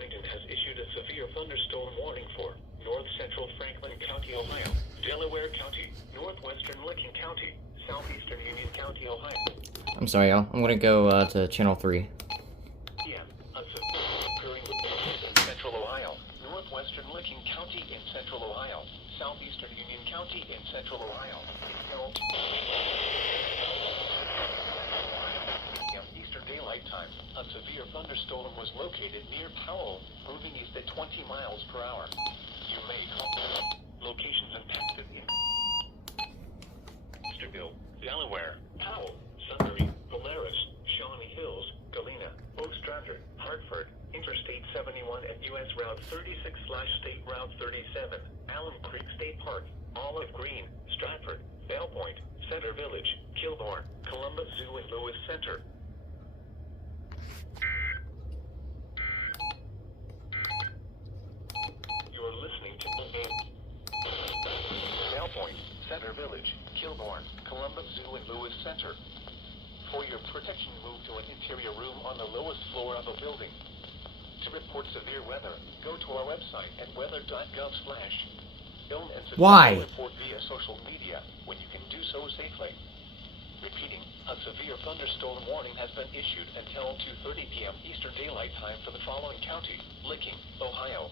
Wilmington has issued a severe thunderstorm warning for north central Franklin County, Ohio, Delaware County, northwestern Licking County, southeastern Union County, Ohio. I'm sorry, y'all. I'm gonna go to channel 3. PM, a severe occurring in central Ohio, northwestern Licking County in central Ohio, southeastern Union County in central Ohio. Eastern Daylight Time, a severe thunderstorm was located near Powell, moving east at 20 miles per hour. You may call locations impacted in Easterville, Delaware, Powell, Sunbury, Polaris, Shawnee Hills, Galena, Ostrander, Hartford, Interstate 71 and U.S. Route 36/State Route 37, Alum Creek State Park, Olive Green, Stratford, Bell Point, Center Village, Kilbourne, Columbus Zoo and Lewis Center. You're listening to Bell Point, Center Village, Kilbourne, Columbus Zoo and Lewis Center. For your protection, move to an interior room on the lowest floor of a building. To report severe weather, go to our website at weather.gov/film and Why? report via social media when you can do so safely. Repeating, a severe thunderstorm warning has been issued until 2:30 p.m. Eastern Daylight Time for the following county: Licking, Ohio.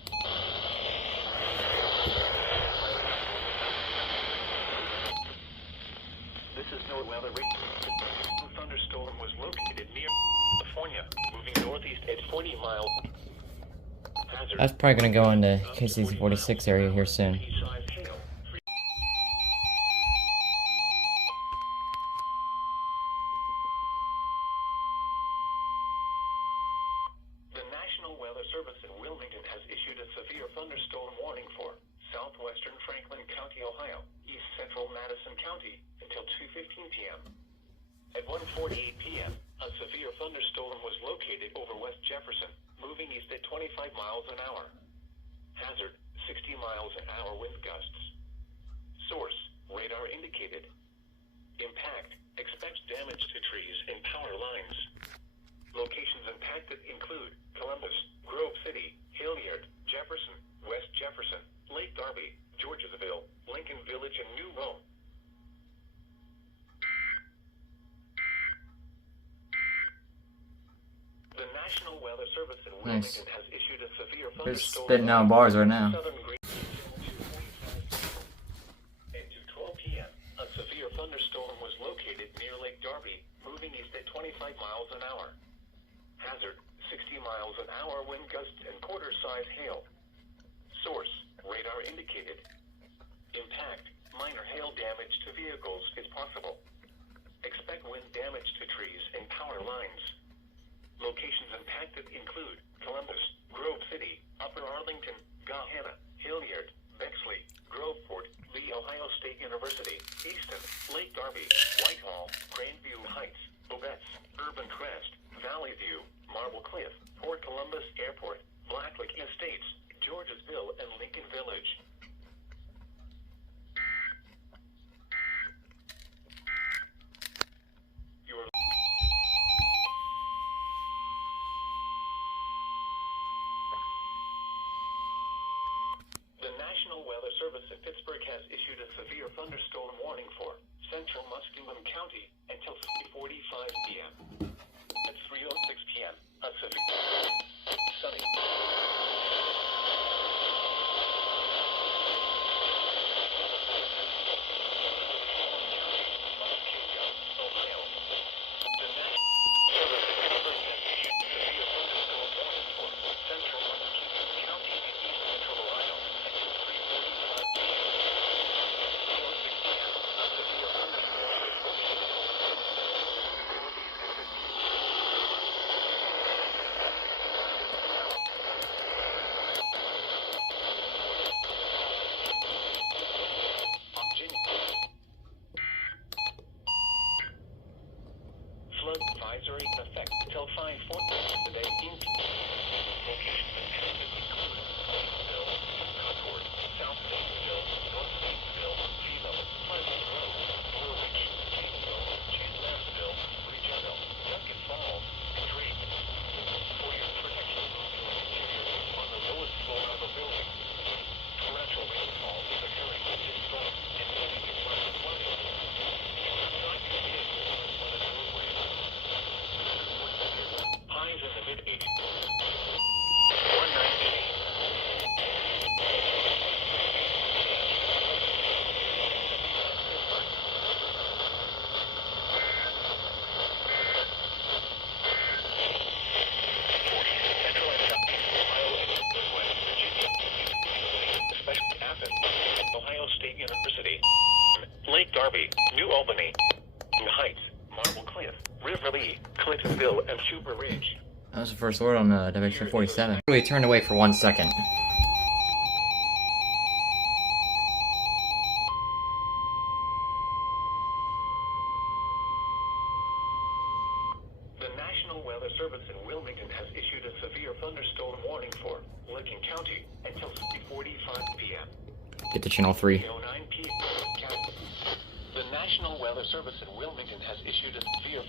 This is NOAA weather. The thunderstorm was located near California, moving northeast at 40 miles. Hazard. That's probably gonna go into KC-46 area here soon. The National Weather Service in Wilmington has issued a severe thunderstorm warning for southwestern Franklin County, Ohio, east central Madison County until 2:15 p.m. At 1:48 p.m., a severe thunderstorm was located over West Jefferson, moving east at 25 miles an hour. Hazard, 60 miles an hour wind gusts. Source, radar indicated. Impact, expect damage to trees and power lines. Locations impacted include Columbus, Grove City, Hilliard, Jefferson, West Jefferson, Lake Darby, Georgesville, Lincoln Village, and New Rome. The National Weather Service in Wilmington has issued a severe They're thunderstorm spitting out bars right now. Southern Green. At 2:12 p.m., a severe thunderstorm was located near Lake Darby, moving east at 25 miles an hour. Hazard, 60 miles an hour wind gusts and quarter-size hail. Source, radar indicated. Impact, minor hail damage to vehicles is possible. Expect wind damage to trees and power lines. Locations impacted include Columbus, Grove City, Upper Arlington, Gahanna, Hilliard, Bexley, Groveport, Lee Ohio State University, Easton, Lake Darby, Whitehall, Grandview Heights, Bobetz, Urban Crest, Valley View, Marble Cliff, Port Columbus Airport, Blacklick Estates, Georgesville, and Lincoln Village. The National Weather Service in Pittsburgh has issued a severe thunderstorm warning for central Muskegon County until 3:45 p.m. At 3:06 p.m., a severe sunny. Ohio. The National Weather Service in Pittsburgh has issued a severe thunderstorm warning for central Muskegon County and east central Ohio until 3:45 p.m. At 3:06 p.m., a severe thunderstorm was located flood advisory in effect until 5:40 today. Locations impacted include Colesville, Concord, South Statesville, North Statesville, Philo, Pleasant Grove, Norwich, Kingsville, Chandlersville, Regentville, Duncan Falls, and Drake. For your protection, move to an interior room Darby, New Albany, Heights, Marble Cliff, Riverly, Clintonville, and Super Ridge. That was the first word on WX47. We turned away for 1 second. The National Weather Service in Wilmington has issued a severe thunderstorm warning for Licking County until 3:45 p.m. Get to channel 3. 09 p.m. The National Weather Service in Wilmington has issued a severe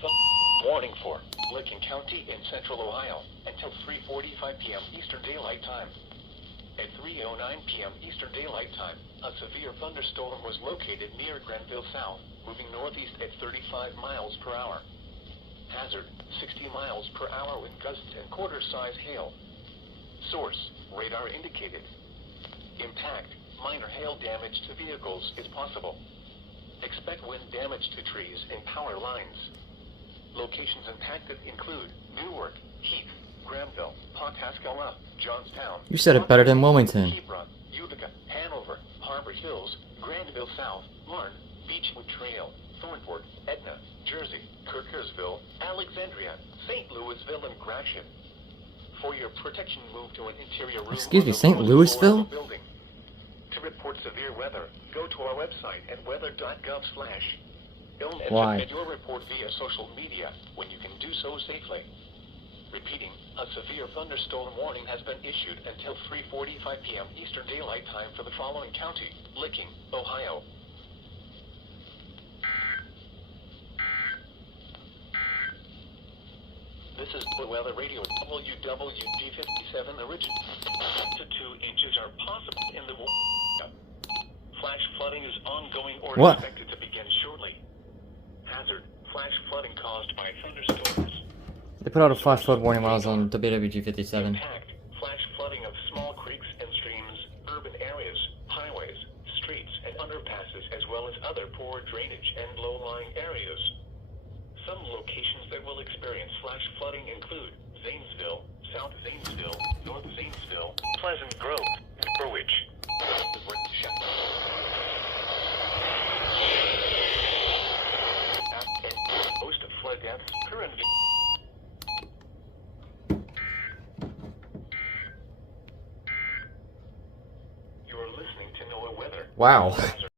warning for Licking County in central Ohio until 3:45 p.m. Eastern Daylight Time. At 3:09 p.m. Eastern Daylight Time, a severe thunderstorm was located near Grenville South, moving northeast at 35 miles per hour. Hazard, 60 miles per hour with gusts and quarter-size hail. Source, radar indicated. Impact, minor hail damage to vehicles is possible. Expect wind damage to trees and power lines. Locations impacted include Newark, Heath, Granville, Pawhuasca, Johnstown. You said it better than Wilmington. Hebron, Utica, Hanover, Harbor Hills, Granville South, Marne, Beechwood Trail, Thornport, Etna, Jersey, Kirkersville, Alexandria, St. Louisville, and Gratiot. For your protection, move to an interior room. Excuse me, on the St. first Louisville? floor of the building. To report severe weather, go to our website at weather.gov/illness Why? and your report via social media when you can do so safely. Repeating, a severe thunderstorm warning has been issued until 3:45 p.m. Eastern Daylight Time for the following county: Licking, Ohio. This is the Weather Radio WWG57 original. Up to 2 inches are possible in the flash flooding is ongoing or What? expected to begin shortly. Hazard, flash flooding caused by thunderstorms. They put out a 5-foot warning while I was on WWG57. Impact, flash flooding of small creeks and streams, urban areas, highways, streets, and underpasses, as well as other poor drainage and low-lying areas. Some locations that will experience flash flooding include Zanesville, South Zanesville, North Zanesville, Pleasant Grove, Berwick. And most of flood deaths currently. You're listening to NOAA Weather. Wow. Hazard.